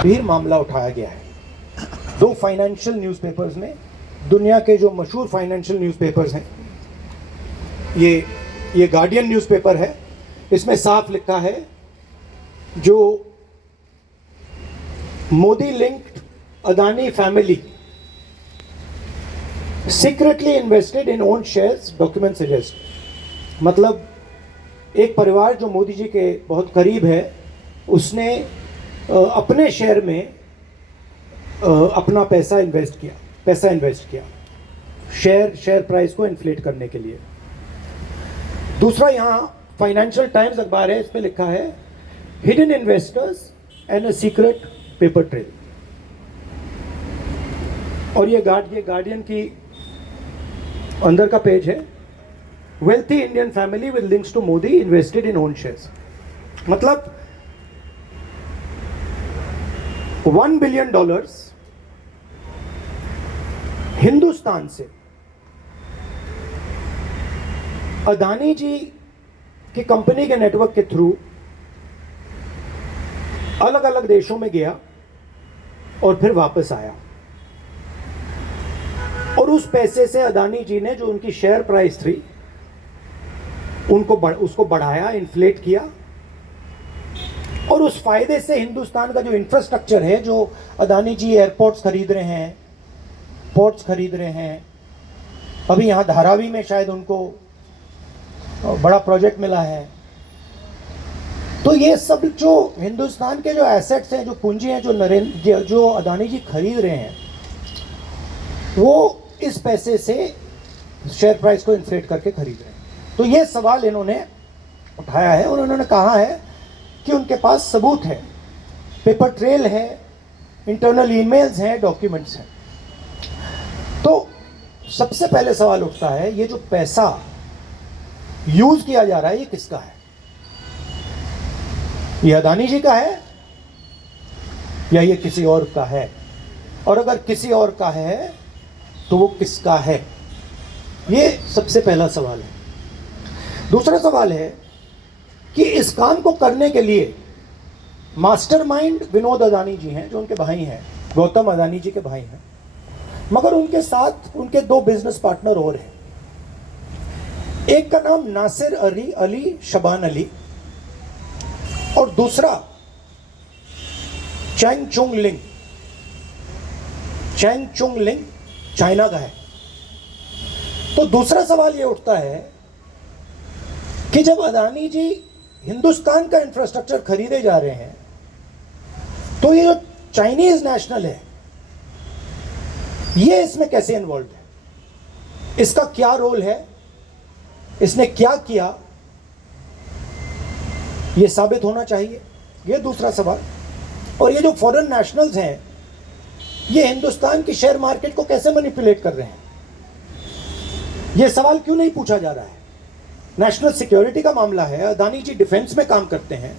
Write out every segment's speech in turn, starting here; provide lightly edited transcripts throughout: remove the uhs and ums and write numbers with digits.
गंभीर मामला उठाया गया है। दो फाइनेंशियल न्यूज़पेपर्स में, दुनिया के जो मशहूर फाइनेंशियल न्यूज़पेपर्स हैं, ये गार्डियन न्यूज़पेपर है, इसमें साफ लिखा है जो Modi linked Adani family secretly invested in own shares, document suggest. मतलब एक परिवार जो मोदी जी के बहुत करीब है, उसने अपने शेयर में अपना पैसा इन्वेस्ट किया शेयर प्राइस को इन्फ्लेट करने के लिए। दूसरा, यहाँ फाइनेंशियल टाइम्स अखबार है, इस पे लिखा है hidden investors and a secret paper trail. और ये गार्डियन की अंदर का पेज है, wealthy Indian family with links to Modi invested in own shares. मतलब $1 बिलियन हिंदुस्तान से अदानी जी की कंपनी के नेटवर्क के थ्रू अलग अलग देशों में गया और फिर वापस आया, और उस पैसे से अदानी जी ने जो उनकी शेयर प्राइस थी उसको बढ़ाया, इन्फ्लेट किया, और उस फायदे से हिंदुस्तान का जो इंफ्रास्ट्रक्चर है, जो अदानी जी एयरपोर्ट्स खरीद रहे हैं, पोर्ट्स खरीद रहे हैं, अभी यहाँ धारावी में शायद उनको बड़ा प्रोजेक्ट मिला है, तो ये सब जो हिंदुस्तान के जो एसेट्स हैं, जो पूंजी हैं, जो अदानी जी खरीद रहे हैं, वो इस पैसे से शेयर प्राइस को इन्फ्लेट करके खरीद रहे हैं। तो ये सवाल इन्होंने उठाया है, और उन्होंने कहा है कि उनके पास सबूत है, पेपर ट्रेल है, इंटरनल ईमेल्स हैं, डॉक्यूमेंट्स हैं। तो सबसे पहले सवाल उठता है, ये जो पैसा यूज किया जा रहा है, ये किसका है? ये अदानी जी का है या ये किसी और का है? और अगर किसी और का है तो वो किसका है? ये सबसे पहला सवाल है। दूसरा सवाल है कि इस काम को करने के लिए मास्टरमाइंड विनोद अदानी जी हैं, जो उनके भाई हैं, गौतम अदानी जी के भाई हैं, मगर उनके साथ उनके दो बिजनेस पार्टनर और हैं। एक का नाम नासिर अली शबान अली, और दूसरा चैंग चुंग लिंग चाइना का है। तो दूसरा सवाल ये उठता है कि जब अदानी जी हिंदुस्तान का इंफ्रास्ट्रक्चर खरीदे जा रहे हैं, तो ये जो चाइनीज नेशनल है, ये इसमें कैसे इन्वॉल्व है? इसका क्या रोल है? इसने क्या किया? ये साबित होना चाहिए, ये दूसरा सवाल। और ये जो फॉरेन नेशनल्स हैं, ये हिंदुस्तान की शेयर मार्केट को कैसे मैनिपुलेट कर रहे हैं? ये सवाल क्यों नहीं पूछा जा रहा है? नेशनल सिक्योरिटी का मामला है। अदानी जी डिफेंस में काम करते हैं,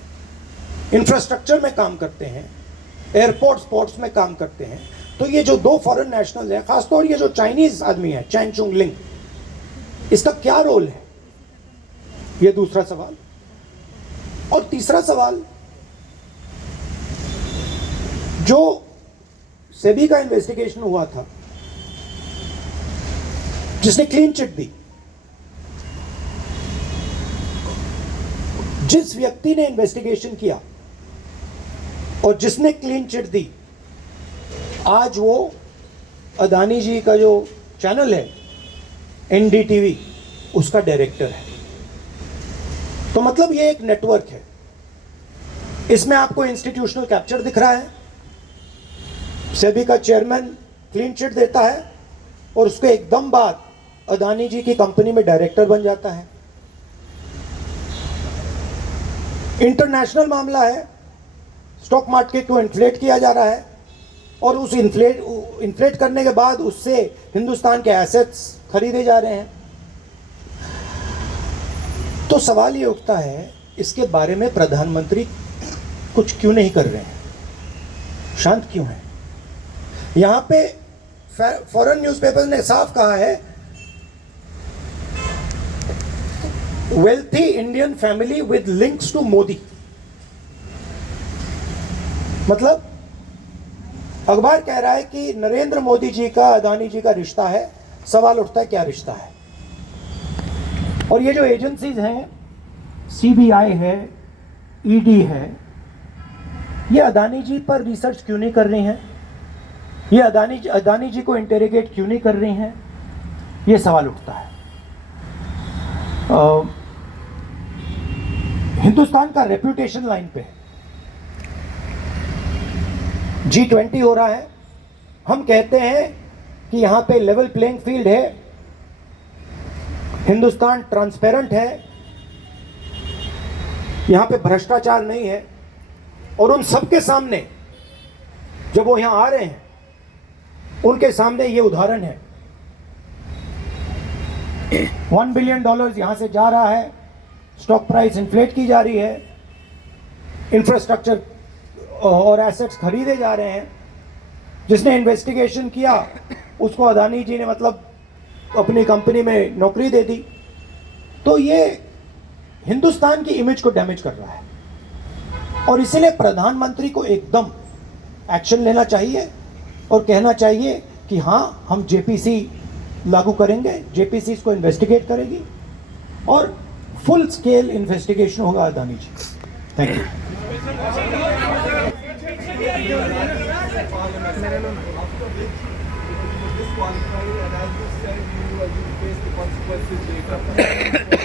इंफ्रास्ट्रक्चर में काम करते हैं, एयरपोर्ट्स पोर्ट्स में काम करते हैं। तो ये जो दो फॉरेन नेशनल हैं, खासतौर ये जो चाइनीज आदमी है चैंग चुंग लिंग, इसका क्या रोल है? ये दूसरा सवाल। और तीसरा सवाल, जो सेबी का इन्वेस्टिगेशन हुआ था, जिसने क्लीन चिट दी, जिस व्यक्ति ने इन्वेस्टिगेशन किया और जिसने क्लीन चिट दी, आज वो अदानी जी का जो चैनल है NDTV, उसका डायरेक्टर है। तो मतलब ये एक नेटवर्क है। इसमें आपको इंस्टीट्यूशनल कैप्चर दिख रहा है, सेबी का चेयरमैन क्लीन चिट देता है और उसके एकदम बाद अदानी जी की कंपनी में डायरेक्टर बन जाता है। इंटरनेशनल मामला है, स्टॉक मार्केट को इन्फ्लेट किया जा रहा है, और उस इन्फ्लेट करने के बाद उससे हिंदुस्तान के एसेट्स खरीदे जा रहे हैं। तो सवाल ये उठता है, इसके बारे में प्रधानमंत्री कुछ क्यों नहीं कर रहे हैं? शांत क्यों है? यहां पे फॉरेन न्यूज़पेपर ने साफ कहा है, wealthy Indian family with links to Modi. मतलब अखबार कह रहा है कि नरेंद्र मोदी जी का अदानी जी का रिश्ता है। सवाल उठता है क्या रिश्ता है। और ये जो एजेंसीज हैं, सीबीआई है, ईडी है, ये अदानी जी पर रिसर्च क्यों नहीं कर रही हैं? ये अदानी जी को इंटेरोगेट क्यों नहीं कर रही हैं? ये सवाल उठता है। हिंदुस्तान का रेप्यूटेशन लाइन पे है। G20 हो रहा है, हम कहते हैं कि यहां पे लेवल प्लेइंग फील्ड है, हिंदुस्तान ट्रांसपेरेंट है, यहां पे भ्रष्टाचार नहीं है। और उन सबके सामने जब वो यहां आ रहे हैं, उनके सामने ये उदाहरण है। $1 बिलियन यहां से जा रहा है, स्टॉक प्राइस इन्फ्लेट की जा रही है, इंफ्रास्ट्रक्चर और एसेट्स खरीदे जा रहे हैं। जिसने इन्वेस्टिगेशन किया उसको अदानी जी ने मतलब अपनी कंपनी में नौकरी दे दी। तो ये हिंदुस्तान की इमेज को डैमेज कर रहा है और इसीलिए प्रधानमंत्री को एकदम एक्शन लेना चाहिए और कहना चाहिए कि हाँ, हम जेपीसी लागू करेंगे, जेपीसी इसको इन्वेस्टिगेट करेगी और फुल स्केल इन्वेस्टिगेशन होगा Adani ji. Thank you. Disqualified, and as you said, you will face the consequences later.